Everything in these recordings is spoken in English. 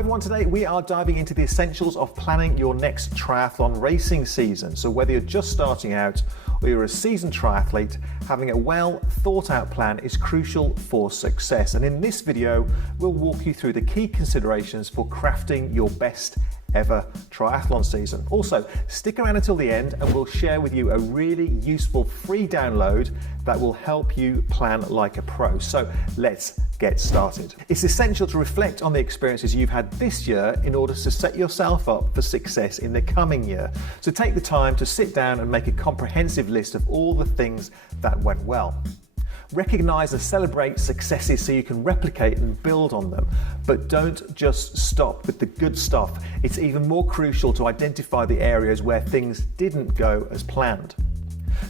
Hi everyone, today we are diving into the essentials of planning your next triathlon racing season. So whether you're just starting out or you're a seasoned triathlete, having a well thought out plan is crucial for success. And in this video, we'll walk you through the key considerations for crafting your best ever triathlon season. Also, stick around until the end and we'll share with you a really useful free download that will help you plan like a pro. So let's get started. It's essential to reflect on the experiences you've had this year in order to set yourself up for success in the coming year. So take the time to sit down and make a comprehensive list of all the things that went well. Recognize and celebrate successes so you can replicate and build on them, but don't just stop with the good stuff. It's even more crucial to identify the areas where things didn't go as planned.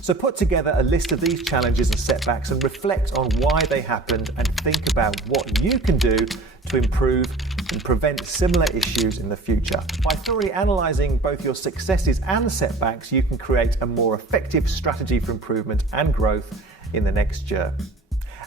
So put together a list of these challenges and setbacks and reflect on why they happened and think about what you can do to improve and prevent similar issues in the future. By thoroughly analysing both your successes and setbacks, you can create a more effective strategy for improvement and growth in the next year.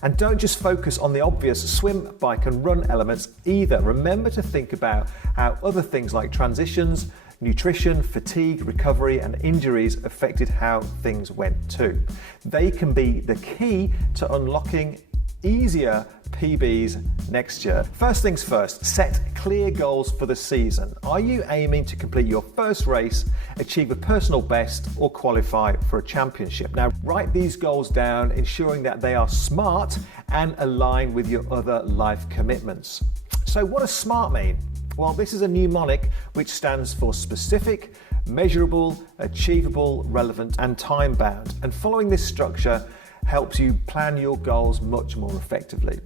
And don't just focus on the obvious swim, bike and run elements either. Remember to think about how other things like transitions, nutrition, fatigue, recovery and injuries affected how things went too. They can be the key to unlocking easier PBs next year. First things first, set clear goals for the season. Are you aiming to complete your first race, achieve a personal best, or qualify for a championship? Now, write these goals down, ensuring that they are smart and align with your other life commitments. So what does SMART mean? Well, this is a mnemonic which stands for specific, measurable, achievable, relevant, and time-bound. And following this structure helps you plan your goals much more effectively.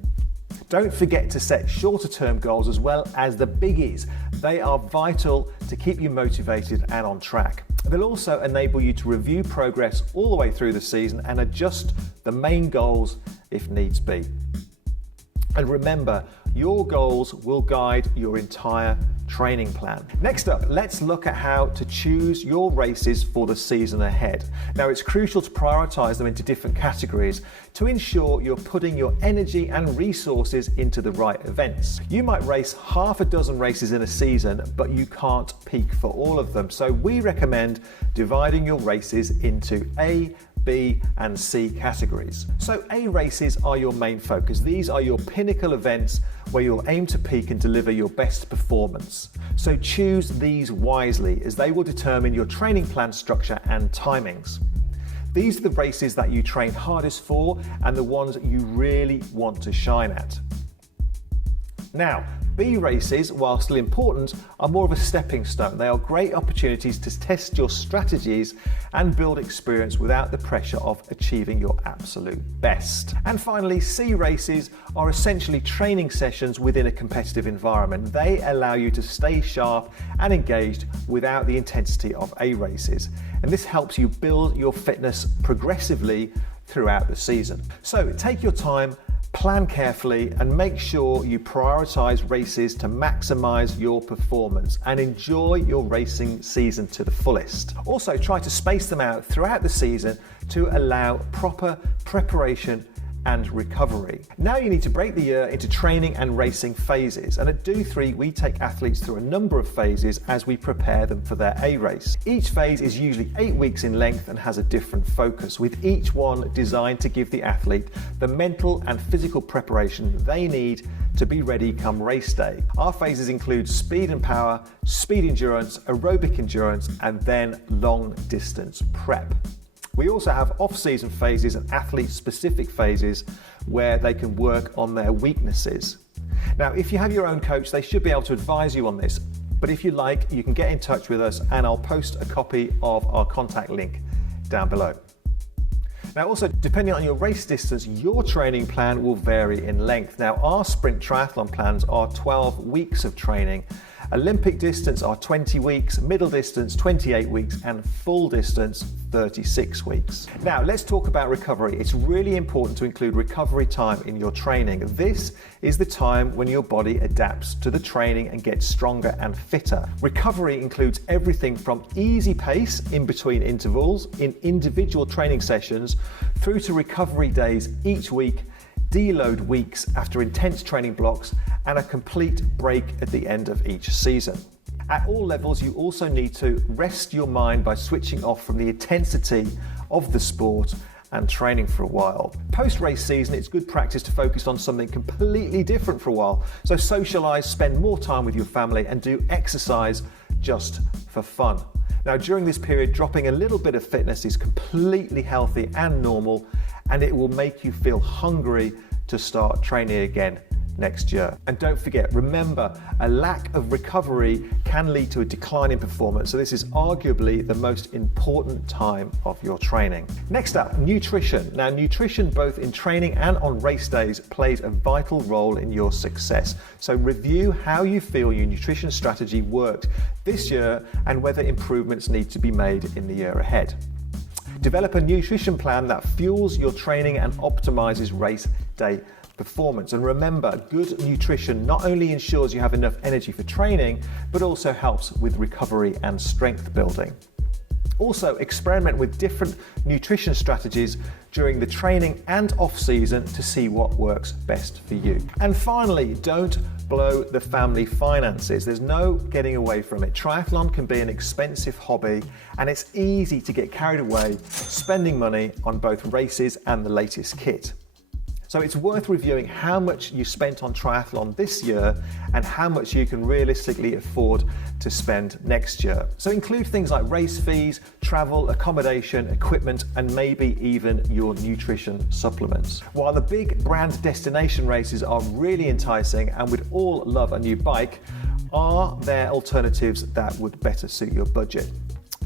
Don't forget to set shorter term goals as well as the biggies. They are vital to keep you motivated and on track. They'll also enable you to review progress all the way through the season and adjust the main goals if needs be. And remember, your goals will guide your entire training plan. Next up, let's look at how to choose your races for the season ahead. Now, it's crucial to prioritize them into different categories to ensure you're putting your energy and resources into the right events. You might race half a dozen races in a season, but you can't peak for all of them. So we recommend dividing your races into A, B and C categories. So A races are your main focus. These are your pinnacle events where you'll aim to peak and deliver your best performance. So choose these wisely as they will determine your training plan structure and timings. These are the races that you train hardest for and the ones you really want to shine at. Now, B races, while still important, are more of a stepping stone. They are great opportunities to test your strategies and build experience without the pressure of achieving your absolute best. And finally, C races are essentially training sessions within a competitive environment. They allow you to stay sharp and engaged without the intensity of A races. And this helps you build your fitness progressively throughout the season. So take your time, plan carefully and make sure you prioritize races to maximize your performance and enjoy your racing season to the fullest. Also, try to space them out throughout the season to allow proper preparation and recovery. Now you need to break the year into training and racing phases, and at Do3 we take athletes through a number of phases as we prepare them for their A race. Each phase is usually 8 weeks in length and has a different focus, with each one designed to give the athlete the mental and physical preparation they need to be ready come race day. Our phases include speed and power, speed endurance, aerobic endurance, and then long distance prep. We also have off-season phases and athlete-specific phases where they can work on their weaknesses. Now, if you have your own coach, they should be able to advise you on this, but if you like, you can get in touch with us and I'll post a copy of our contact link down below. Now also, depending on your race distance, your training plan will vary in length. Now, our sprint triathlon plans are 12 weeks of training. Olympic distance are 20 weeks, middle distance 28 weeks, and full distance 36 weeks. Now let's talk about recovery. It's really important to include recovery time in your training. This is the time when your body adapts to the training and gets stronger and fitter. Recovery includes everything from easy pace in between intervals in individual training sessions through to recovery days each week deload weeks after intense training blocks, and a complete break at the end of each season. At all levels, you also need to rest your mind by switching off from the intensity of the sport and training for a while. Post-race season, it's good practice to focus on something completely different for a while. So socialize, spend more time with your family, and do exercise just for fun. Now, during this period, dropping a little bit of fitness is completely healthy and normal, and it will make you feel hungry to start training again next year. And don't forget, remember, a lack of recovery can lead to a decline in performance. So this is arguably the most important time of your training. Next up, nutrition. Now, nutrition both in training and on race days plays a vital role in your success. So review how you feel your nutrition strategy worked this year and whether improvements need to be made in the year ahead. Develop a nutrition plan that fuels your training and optimizes race day performance. And remember, good nutrition not only ensures you have enough energy for training, but also helps with recovery and strength building. Also, experiment with different nutrition strategies during the training and off season to see what works best for you. And finally, don't blow the family finances. There's no getting away from it. Triathlon can be an expensive hobby, and it's easy to get carried away spending money on both races and the latest kit. So it's worth reviewing how much you spent on triathlon this year and how much you can realistically afford to spend next year. So include things like race fees, travel, accommodation, equipment, and maybe even your nutrition supplements. While the big brand destination races are really enticing and we'd all love a new bike, are there alternatives that would better suit your budget?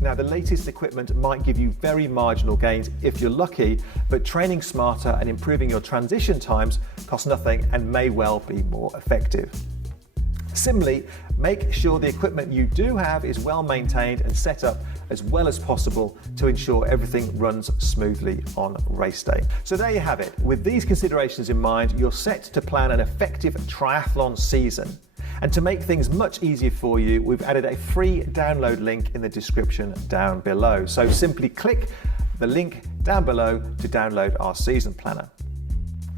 Now, the latest equipment might give you very marginal gains if you're lucky, but training smarter and improving your transition times costs nothing and may well be more effective. Similarly, make sure the equipment you do have is well maintained and set up as well as possible to ensure everything runs smoothly on race day. So there you have it. With these considerations in mind, you're set to plan an effective triathlon season. And to make things much easier for you, we've added a free download link in the description down below. So simply click the link down below to download our season planner.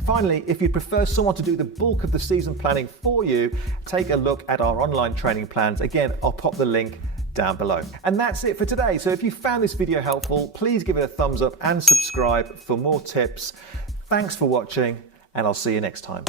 Finally, if you prefer someone to do the bulk of the season planning for you, take a look at our online training plans. Again, I'll pop the link down below. And that's it for today. So if you found this video helpful, please give it a thumbs up and subscribe for more tips. Thanks for watching, and I'll see you next time.